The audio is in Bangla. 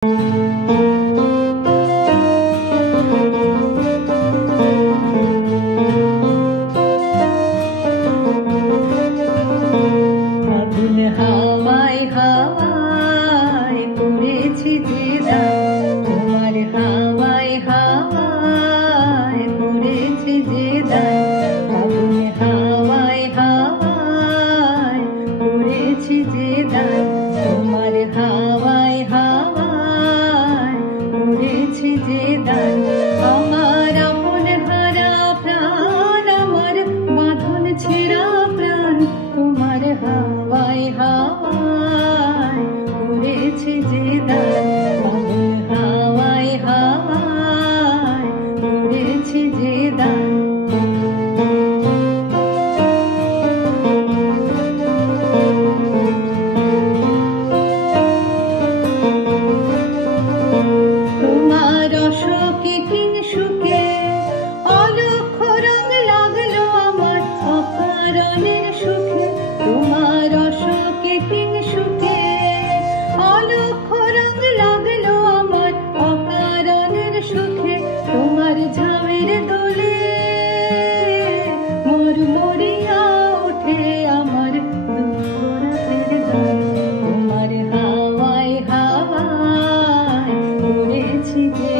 হাওয়ায় হাওয়ায় পড়েছি যে দাগ, তোমার হাওয়ায় হাওয়ায় পড়েছি যে দাগ, আগুন হাওয়ায় হাওয়ায় পড়েছি যে দাগ, তোমার হাওয়ায় হাওয়ায় পড়েছি যে দাগ। আমার আপন হারা প্রাণ, আমার বাঁধন ছেঁড়া প্রাণ, তোমার হাওয়ায় হাওয়ায় পড়েছি যে দাগ, আগুন হাওয়ায় হাওয়ায় পড়েছি যে দাগ। তোমার অশোকে তিন সুখে অলক্ষ রঙ লাগলো আমার অকারণের সুখে, তোমার অশোকে তিন সুখে অলক্ষ রঙ লাগলো আমার অকারণের সুখে, তোমার ঝামের দোলে মরমরিয়া ওঠে আমার দুঃখ রাতের গান, তোমার হাওয়ায় হাওয়ায় পড়েছি যে